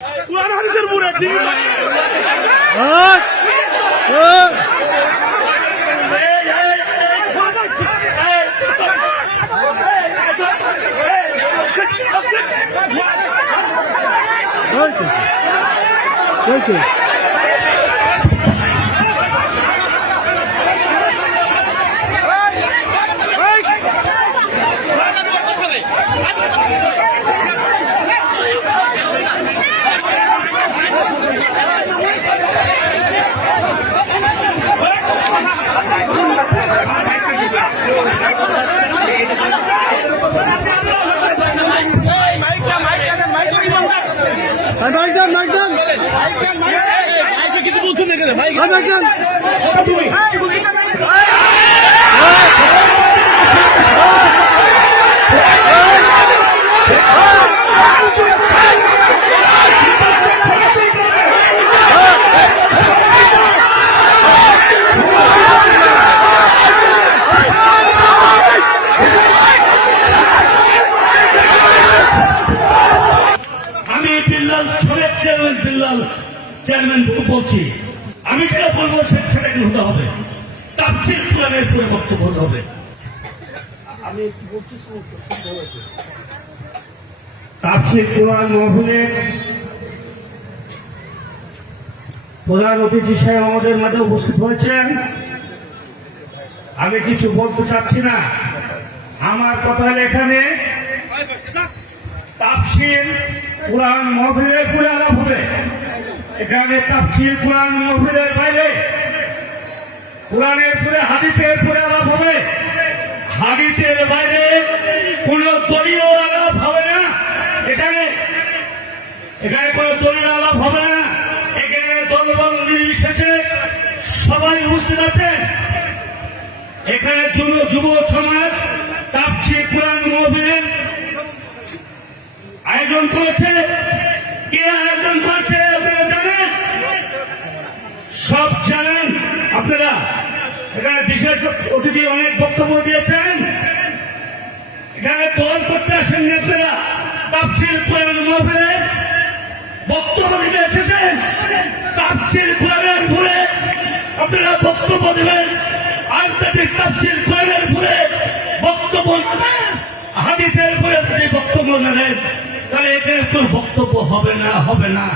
কুরআন হাদিসের উপরে ঠিক कैसे কিছু বলছেন না কেন ভাই? আমি বিল্লাল শরীফ চেয়ারম্যান বলছি, আমি যেটা বলবো সেটা হতে হবে, তাফসীর কোরআনের উপরে বক্তব্য হতে হবে। আমি বলছি তাফসীর কোরআন মাহফিলে প্রধান অতিথি সাহেব আমাদের মাঝে উপস্থিত হয়েছেন। আমি কিছু বলতে চাচ্ছি না, আমার কথা এখানে তাফসীর কোরআন মাহফিলের উপরে আলাপ হবে। এখানে তাফসীর কোরআন মাহফিলের বাইরে কোরআনের উপরে হাদিসের উপরে আলাপ হবে। হাদিসের বাইরে কোন দলীয় আলাপ হবে না। এখানে কোন দলীয় আলাপ হবে না। এখানে দলবল নির্বিশেষে সবাই উপস্থিত আছেন। এখানে যুব সমাজ তাফসীর কোরআন মাহফিলের আয়োজন করেছে। কে আয়োজন করেছে আপনারা জানেন, সব জানেন আপনারা। এখানে বিশেষ অতিথি অনেক বক্তব্য দিয়েছেন। এখানে দল করতে আসেননি আপনারা, তাফসীর কোরআন মাহফিলে বক্তব্য দিতে এসেছেন। তাফসীর কোরআনের উপরে আপনারা বক্তব্য দেবেন। আর যদি তাফসীর কোরআনের উপরে বক্তব্য না দেন, হাদিসের উপরে যদি বক্তব্য না দেন, তাহলে এখানে কোনো বক্তব্য হবে না।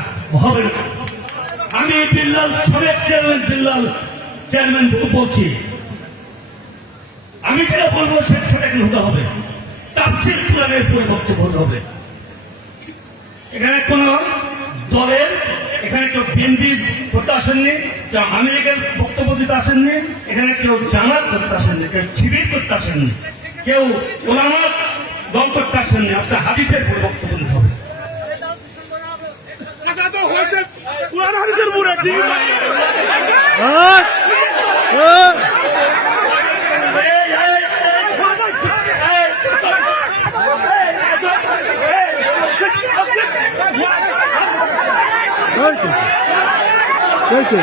আমি বিল্লাল শরীফ চেয়ারম্যান বলছি, আমি যেটা বলবো সেটা হতে হবে, তাফসীর কোরআনের উপরে বক্তব্য হতে হবে। এখানে কোন দলের, এখানে কেউ বিএনপি করতে আসেননি, কেউ আমেরিকার বক্তব্য দিতে আসেননি, এখানে কেউ জামাত করতে আসেননি, কেউ শিবির করতে আসেননি, কেউ ওলামা দল করতে আসেননি। আপনার হাদিসের উপরে বক্তব্য দিতে হবে। কুরআন হাদিসের উপরে ঠিক कैसे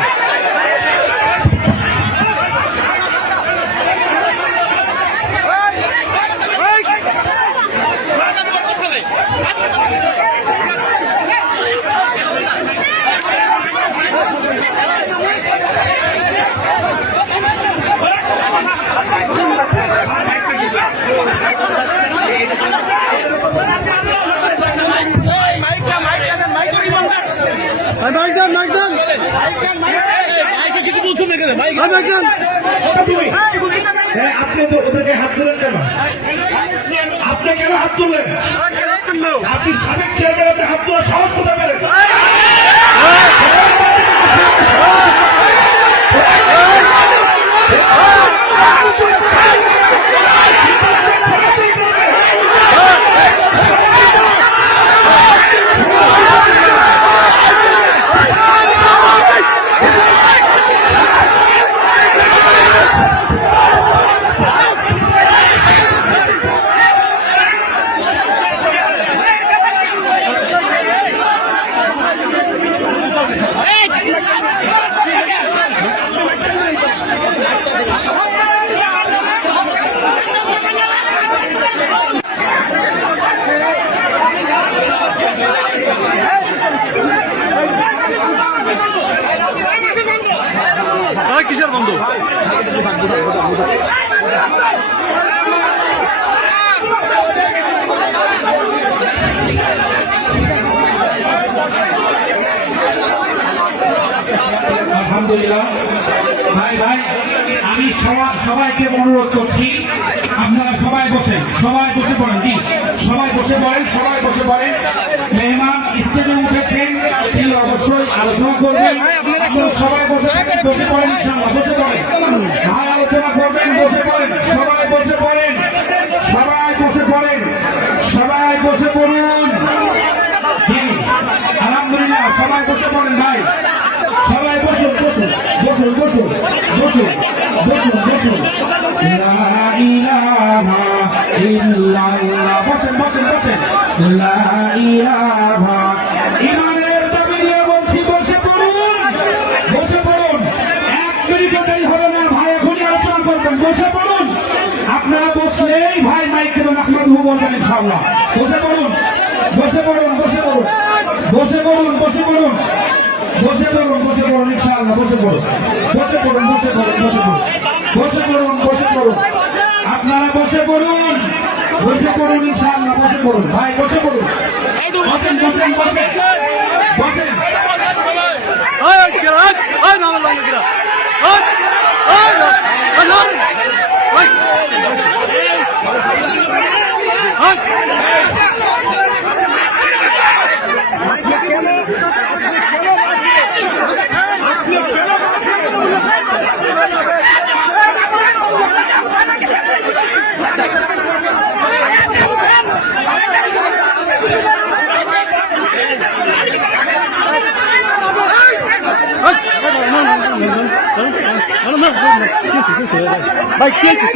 কিছু বলছেন না কেন ভাই? আপনি তো ওদেরকে হাত তুলেন কেন? আপনি কেন হাত তুললেন? আপনি সাবেক চেয়ারম্যান, হাত তোলার সাহস কোথায় পেলেন? আলহামদুলিল্লাহ। ভাই ভাই আমি সবাইকে অনুরোধ করছি আপনারা সবাই বসে পড়েন, জি সবাই বসে পড়েন, মেহমান স্টেজে উঠেছেন তিনি অবশ্যই আলোচনা করবেন, আপনারা সবাই বসে পড়েন, ইনশাআল্লাহ বসে পড়েন, ভাই আলোচনা করবেন, বসে পড়েন, সবাই বসে পড়ুন, জি আলহামদুলিল্লাহ সবাই বসে পড়েন ভাই, সবাই বসুন। লা ইলাহা ইল্লাল্লাহ, বসেন। লা ইলাহা, ইমানের দাবি নিয়ে বলছি, বসে পড়ুন। এক মিনিটও দেরি হবে না ভাই, এখনই আলোচনা করবেন, বসে পড়ুন। আপনারা বসলেই ভাই মাইক দেবেন, আহমদহু বলবেন ইনশাআল্লাহ। বসে পড়ুন ইনশাআল্লাহ, বসে পড়ুন। আপনারা বসে পড়ুন ইনশাআল্লাহ, বসে পড়ুন ভাই, বসে পড়ুন, বসেন। ভাই কি হয়েছে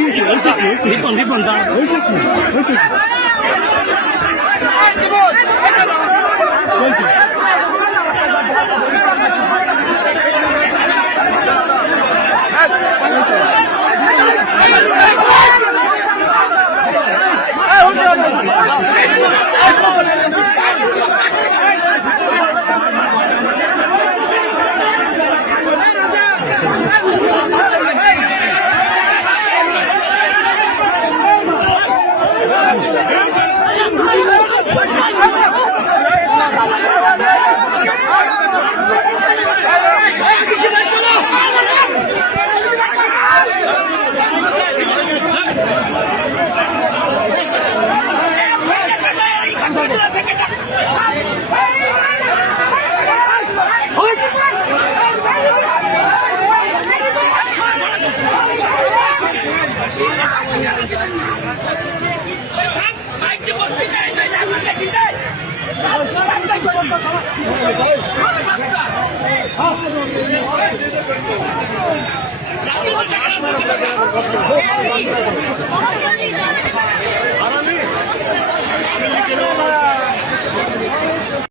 Hey!